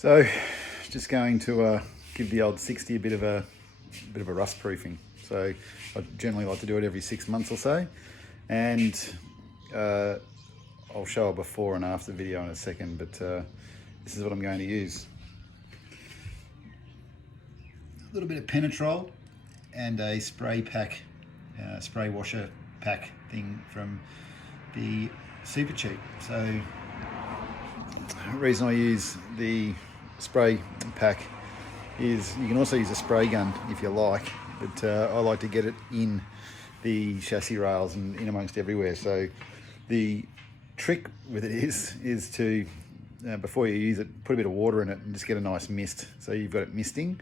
So, just going to give the old 60 a bit of a rust proofing. So, I generally like to do it every 6 months or so, and I'll show a before and after video in a second. But this is what I'm going to use: a little bit of Penetrol and a spray pack, spray washer pack thing from the Super Cheap. So, the reason I use the spray pack is you can also use a spray gun if you like, but I like to get it in the chassis rails and in amongst everywhere. So the trick with it is to before you use it, put a bit of water in it and just get a nice mist, so you've got it misting.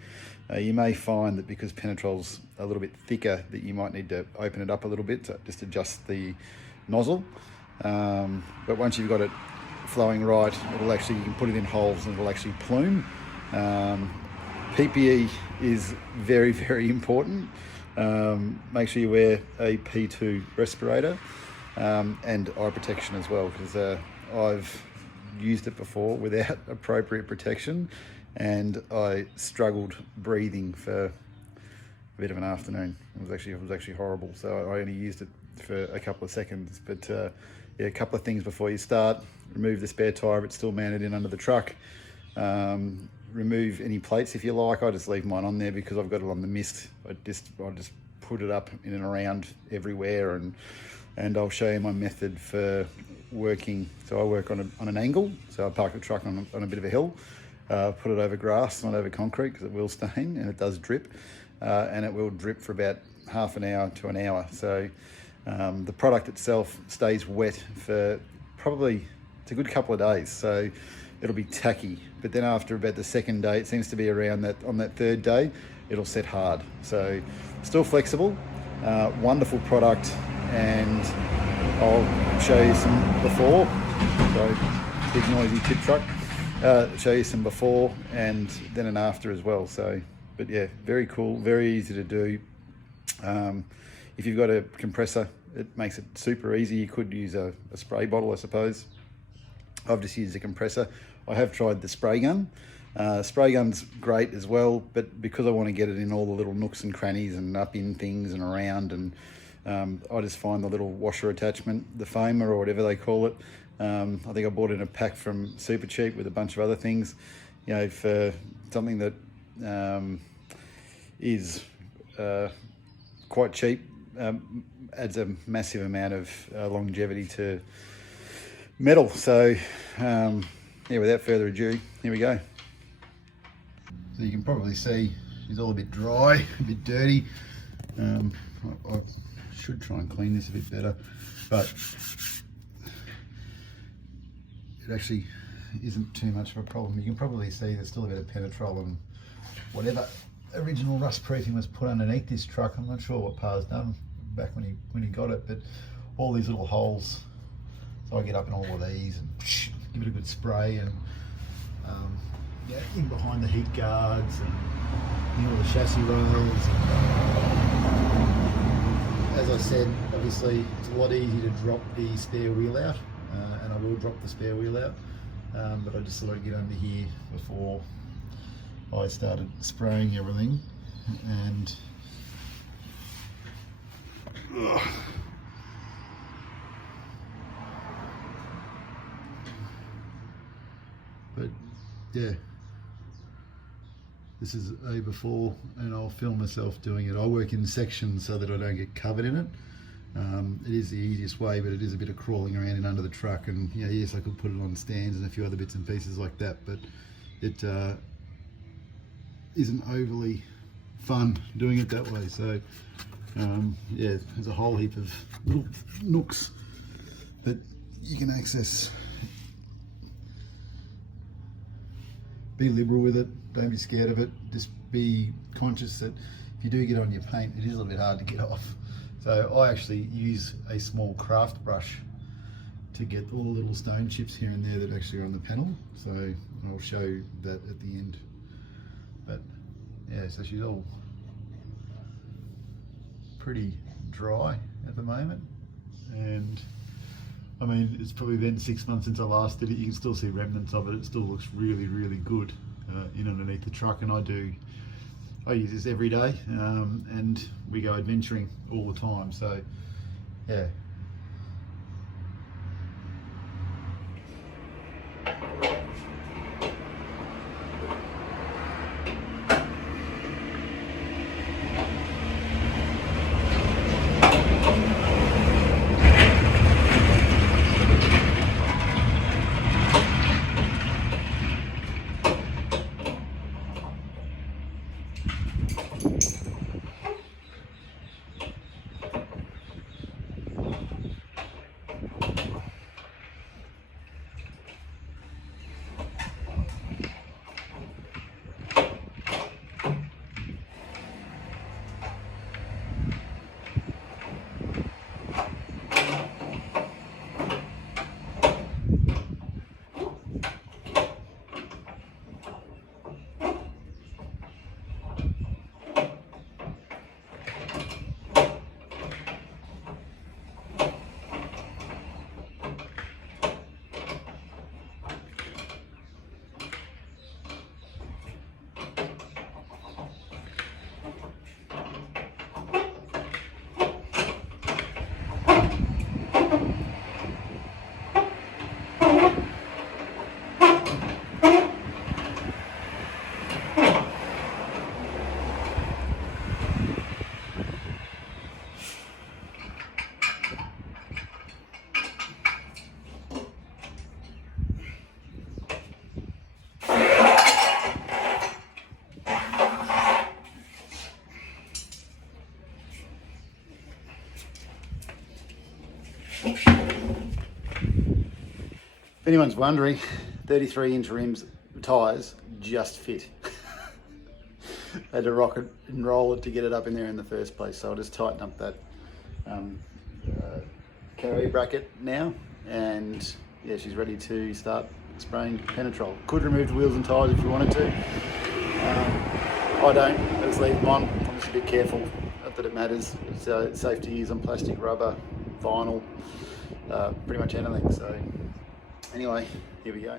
You may find that because Penetrol's a little bit thicker that you might need to open it up a little bit to just adjust the nozzle, but once you've got it flowing right, it'll actually, you can put it in holes and it'll actually plume. PPE is very, very important. Make sure you wear a P2 respirator and eye protection as well, because I've used it before without appropriate protection and I struggled breathing for a bit of an afternoon. It was actually horrible. So I only used it for a couple of seconds, but yeah, a couple of things before you start: remove the spare tire if it's still mounted in under the truck. Remove any plates if you like. I just leave mine on there because I've got it on the mist. I just put it up in and around everywhere, and I'll show you my method for working. So I work on an angle. So I park the truck on a bit of a hill, put it over grass, not over concrete, because it will stain and it does drip, and it will drip for about half an hour to an hour. So the product itself stays wet for probably, it's a good couple of days. So it'll be tacky, but then after about the second day, it seems to be around that, on that third day, it'll set hard. So still flexible, wonderful product, and I'll show you some before. So big noisy tip truck. Show you some before and then an after as well. So, but yeah, very cool, very easy to do. If you've got a compressor, it makes it super easy. You could use a spray bottle, I suppose. I've just used a compressor. I have tried the spray gun. Spray gun's great as well, but because I want to get it in all the little nooks and crannies and up in things and around, and I just find the little washer attachment, the foamer or whatever they call it. I think I bought it in a pack from Super Cheap with a bunch of other things. You know, for something that is quite cheap, adds a massive amount of longevity to metal. So yeah, without further ado, here we go. So you can probably see she's all a bit dry, a bit dirty. I should try and clean this a bit better, but it actually isn't too much of a problem. You can probably see there's still a bit of Penetrol and whatever original rust proofing was put underneath this truck. I'm not sure what Pa's done back when he got it, but all these little holes. So I get up in all of these and give it a good spray, and yeah, in behind the heat guards and in all the chassis rails. As I said, obviously it's a lot easier to drop the spare wheel out, and I will drop the spare wheel out, but I just thought I'd get under here before I started spraying everything. And but yeah, this is a before, and I'll film myself doing it. I work in sections so that I don't get covered in it. It is the easiest way, but it is a bit of crawling around in under the truck, and you know, yes, I could put it on stands and a few other bits and pieces like that, but it isn't overly fun doing it that way. So yeah, there's a whole heap of little nooks that you can access. Be liberal with it, don't be scared of it. Just be conscious that if you do get on your paint, it is a little bit hard to get off. So I actually use a small craft brush to get all the little stone chips here and there that actually are on the panel. So I'll show that at the end. But yeah, so she's all pretty dry at the moment, and I mean, it's probably been 6 months since I last did it. You can still see remnants of it. It still looks really, really good in underneath the truck, and I use this every day, and we go adventuring all the time. So, yeah. If anyone's wondering, 33-inch rims, tyres just fit. I had to rock it and roll it to get it up in there in the first place, so I'll just tighten up that carrier bracket now, and yeah, she's ready to start spraying Penetrol. Could remove the wheels and tyres if you wanted to. I don't, I just leave them on. I'm just a bit careful, not that it matters. It's safe to use on plastic, rubber, vinyl, pretty much anything. So anyway, here we go.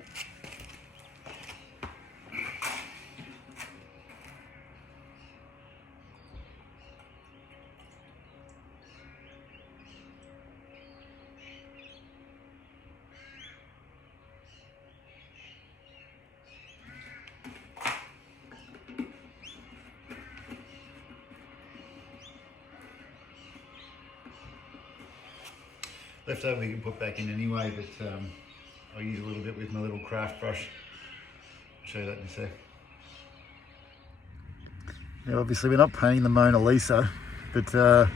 Leftover we can put back in anyway, but I'll use a little bit with my little craft brush. I'll show you that in a sec. Now obviously we're not painting the Mona Lisa, but I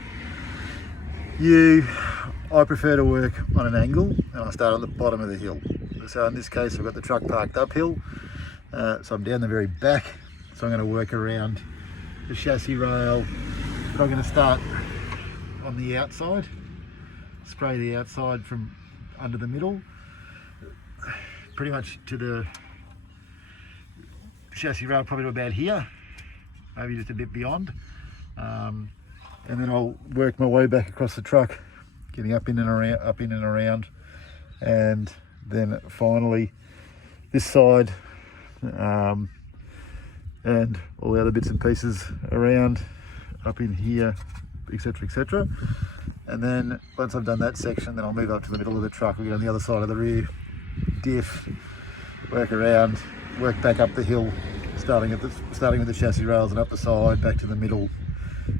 prefer to work on an angle, and I start on the bottom of the hill. So in this case I've got the truck parked uphill, so I'm down the very back, so I'm going to work around the chassis rail, but I'm going to start on the outside. Spray the outside from under the middle, pretty much to the chassis rail, probably to about here, maybe just a bit beyond, and then I'll work my way back across the truck, getting up in and around, and then finally this side, and all the other bits and pieces around, up in here, etc, etc. And then once I've done that section, then I'll move up to the middle of the truck. We'll get on the other side of the rear diff, work around, work back up the hill, starting with the chassis rails and up the side, back to the middle,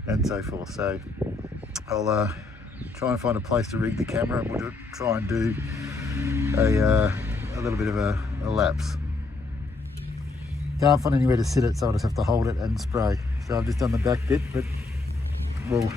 and so forth. So I'll try and find a place to rig the camera, and we'll try and do a little bit of a lapse. Can't find anywhere to sit it, so I just have to hold it and spray. So I've just done the back bit, but we'll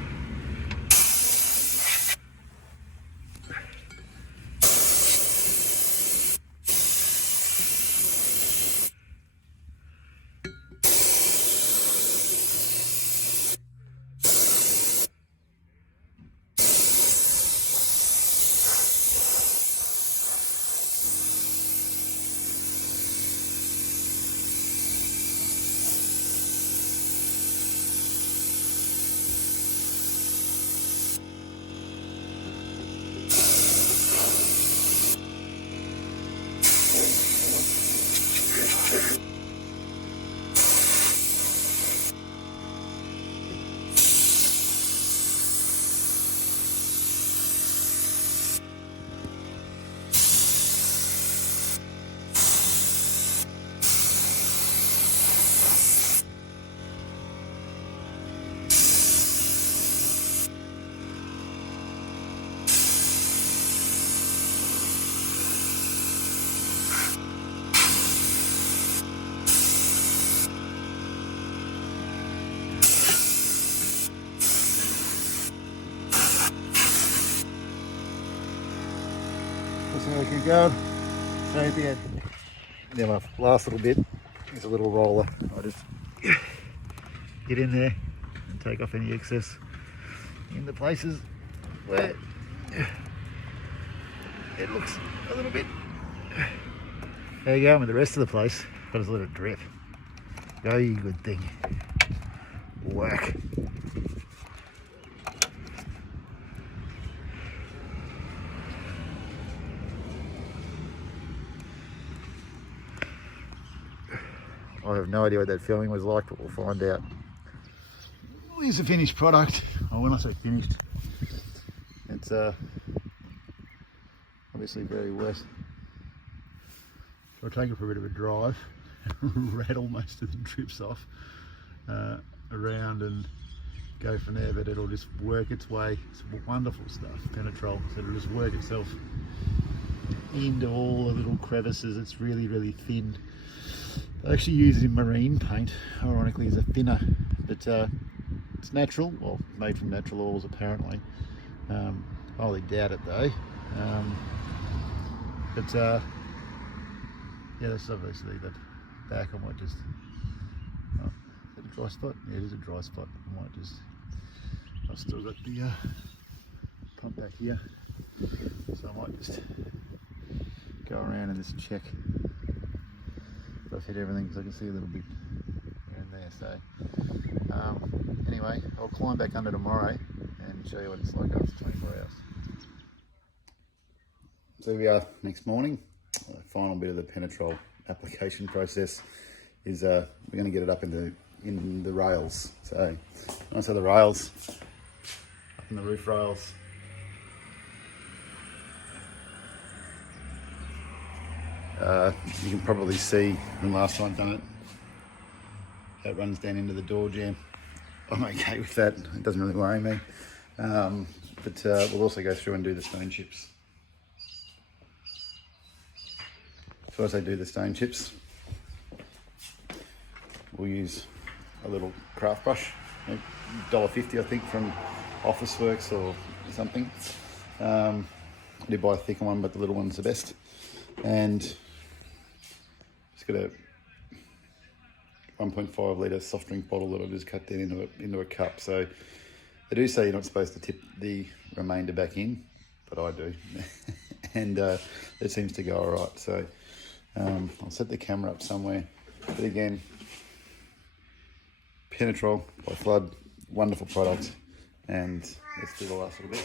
We'll see how we keep going. So at the end, now my last little bit is a little roller. I just get in there and take off any excess in the places where it looks a little bit. There you go, with the rest of the place, got just let it drip. Go, you good thing. Work. I have no idea what that filming was like, but we'll find out. Well, here's the finished product. Oh, when I say finished, it's obviously very wet. So I'll take it for a bit of a drive, rattle most of the drips off around and go from there, but it'll just work its way. It's wonderful stuff, Penetrol. So it'll just work itself into all the little crevices. It's really, really thin. I actually use it in marine paint, ironically, as a thinner, but it's natural, well, made from natural oils apparently. I highly doubt it though. Yeah, that's obviously the back. I might just, oh, is that a dry spot? Yeah, it is a dry spot. I might just, I've still got the pump back here, so I might just go around and just check. I've hit everything because I can see a little bit here and there. So anyway, I'll climb back under tomorrow and show you what it's like after 24 hours. So here we are next morning. The final bit of the Penetrol application process is we're going to get it up in the rails. So once the rails, up in the roof rails. You can probably see from last time I've done it, how it runs down into the door jamb. I'm okay with that, it doesn't really worry me. But we'll also go through and do the stone chips. So as I do the stone chips, we'll use a little craft brush, $1.50 I think from Officeworks or something. I did buy a thicker one, but the little one's the best. And just got a 1.5 litre soft drink bottle that I just cut down into a cup. So they do say you're not supposed to tip the remainder back in, but I do. And it seems to go all right. So I'll set the camera up somewhere. But again, Penetrol by Flood, wonderful product. And let's do the last little bit.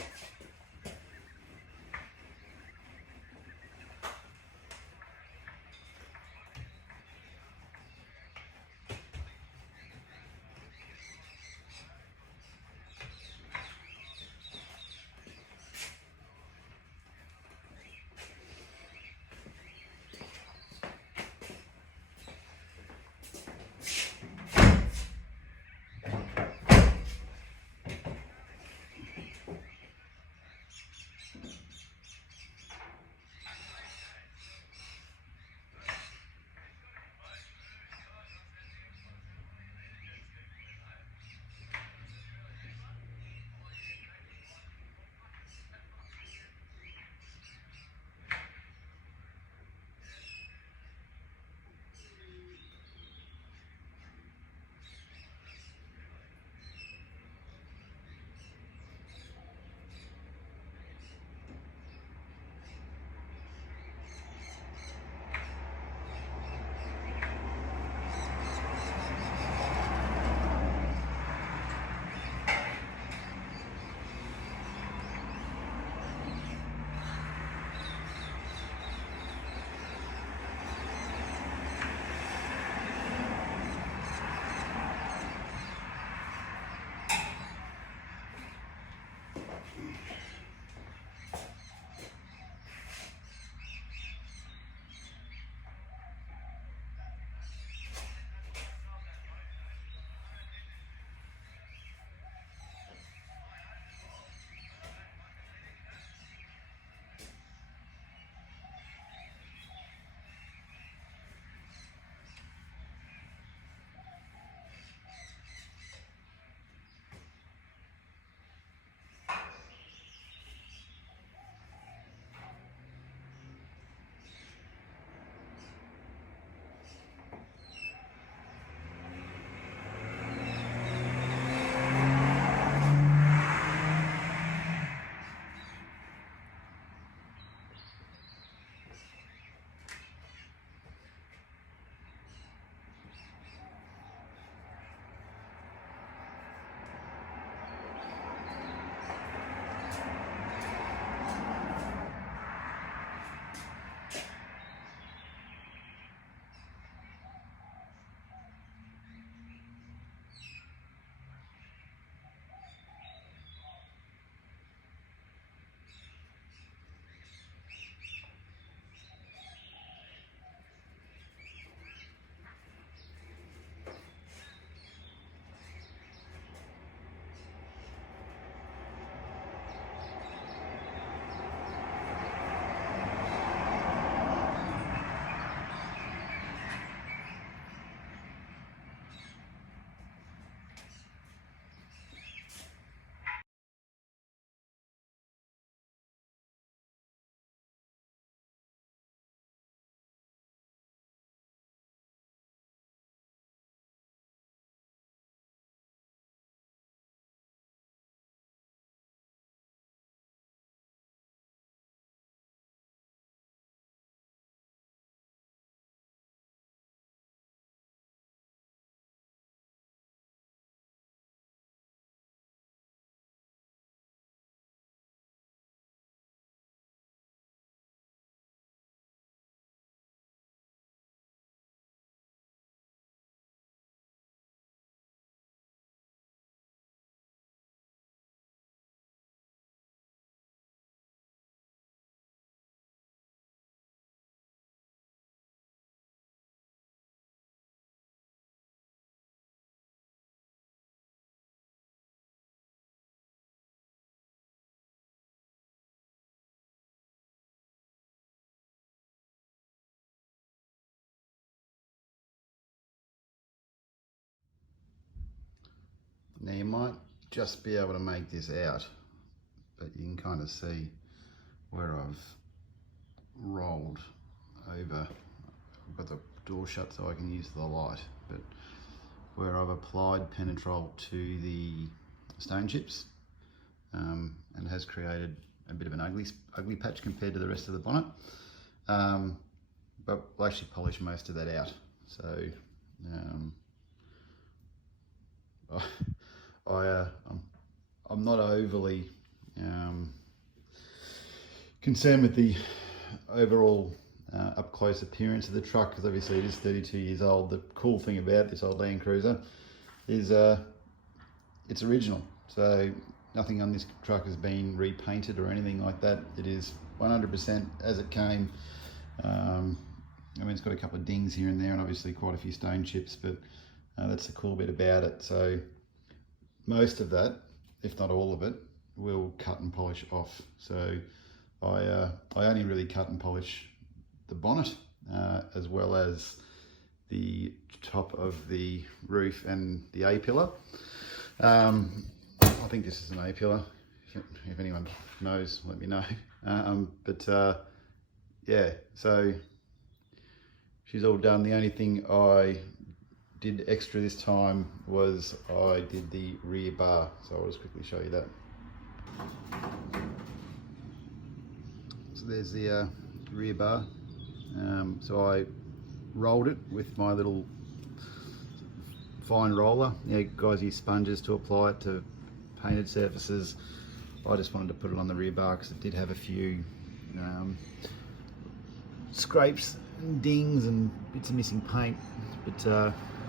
Now you might just be able to make this out, but you can kind of see where I've rolled over. I've got the door shut so I can use the light, but where I've applied Penetrol to the stone chips, and has created a bit of an ugly patch compared to the rest of the bonnet. But we'll actually polish most of that out. So I'm not overly concerned with the overall up close appearance of the truck, because obviously it is 32 years old. The cool thing about this old Land Cruiser is it's original, so nothing on this truck has been repainted or anything like that. It is 100% as it came. I mean, it's got a couple of dings here and there and obviously quite a few stone chips, but that's the cool bit about it. So most of that, if not all of it, will cut and polish off. So I only really cut and polish the bonnet, as well as the top of the roof and the A-pillar. I think this is an A-pillar. If anyone knows, let me know. Yeah, so she's all done. The only thing I did extra this time was I did the rear bar. So I'll just quickly show you that. So there's the rear bar. So I rolled it with my little fine roller. You guys use sponges to apply it to painted surfaces. I just wanted to put it on the rear bar because it did have a few scrapes and dings and bits of missing paint, but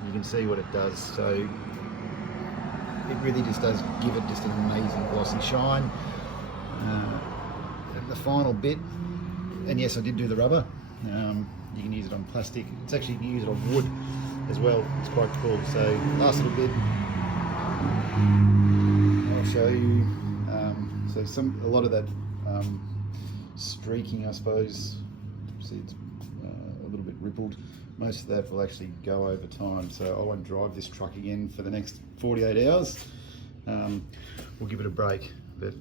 you can see what it does. So it really just does give it just an amazing glossy shine. The final bit, and yes, I did do the rubber. You can use it on plastic. It's actually, you can use it on wood as well. It's quite cool. So last little bit, I'll show you. So a lot of that streaking, I suppose, see it's a little bit rippled. Most of that will actually go over time. So I won't drive this truck again for the next 48 hours. We'll give it a break, but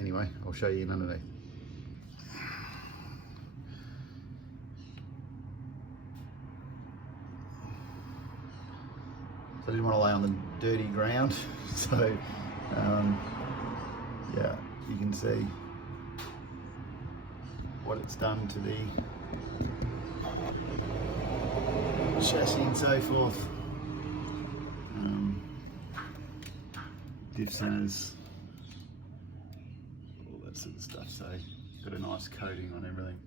anyway, I'll show you in underneath. So I didn't want to lay on the dirty ground, so yeah, you can see what it's done to the chassis and so forth. Diff centers, all that sort of stuff, so got a nice coating on everything.